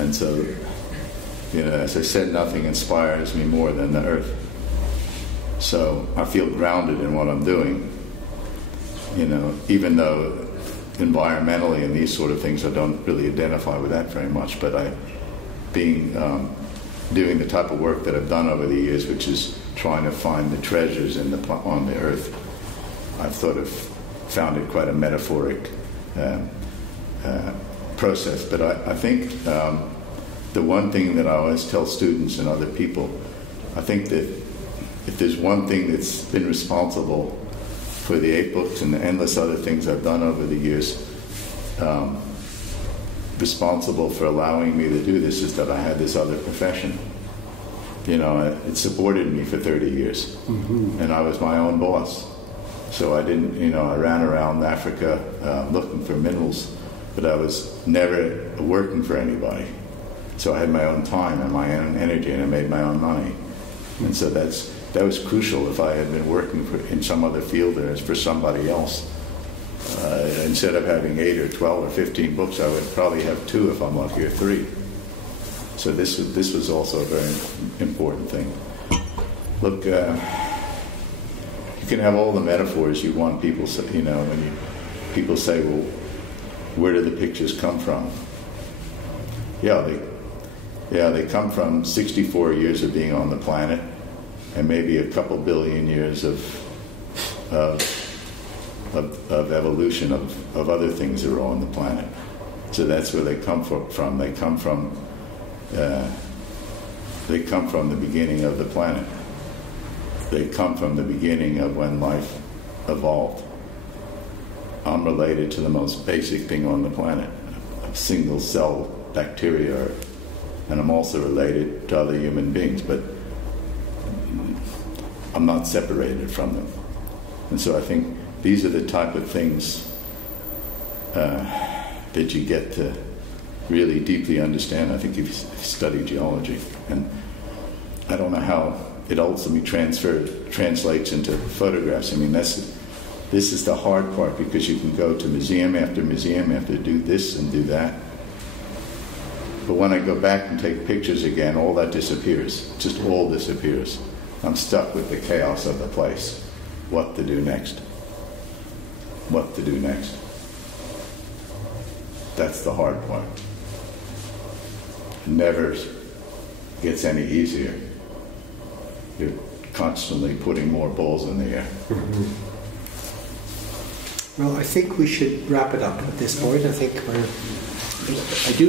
And so, you know, as I said, nothing inspires me more than the earth. So I feel grounded in what I'm doing, you know, even though environmentally and these sort of things I don't really identify with that very much, but doing the type of work that I've done over the years, which is trying to find the treasures on the earth, I've sort of found it quite a metaphoric process. But I think the one thing that I always tell students and other people, I think that if there's one thing that's been responsible for the 8 books and the endless other things I've done over the years, responsible for allowing me to do this, is that I had this other profession. You know, it supported me for 30 years. Mm-hmm. And I was my own boss. So I didn't, you know, I ran around Africa looking for minerals, but I was never working for anybody. So I had my own time and my own energy, and I made my own money. And so that was crucial. If I had been working in some other field or for somebody else, instead of having 8 or 12 or 15 books, I would probably have 2 if I'm lucky, or 3. So this was also a very important thing. Look, you can have all the metaphors you want. People say, you know, when people say, well, where do the pictures come from? They come from 64 years of being on the planet, and maybe a couple billion years of evolution of other things that are on the planet. So that's where they come from. They come from the beginning of the planet. They come from the beginning of when life evolved. I'm related to the most basic thing on the planet, a single cell bacteria, and I'm also related to other human beings, but I'm not separated from them. And so I think these are the type of things that you get to really deeply understand. I think if you study geology, and I don't know how it ultimately translates into photographs. I mean, this is the hard part, because you can go to museum after museum, have to do this and do that. But when I go back and take pictures again, all that disappears. Just all disappears. I'm stuck with the chaos of the place. What to do next? What to do next? That's the hard part. It never gets any easier. You're constantly putting more balls in the air. Mm-hmm. Well, I think we should wrap it up at this point. I do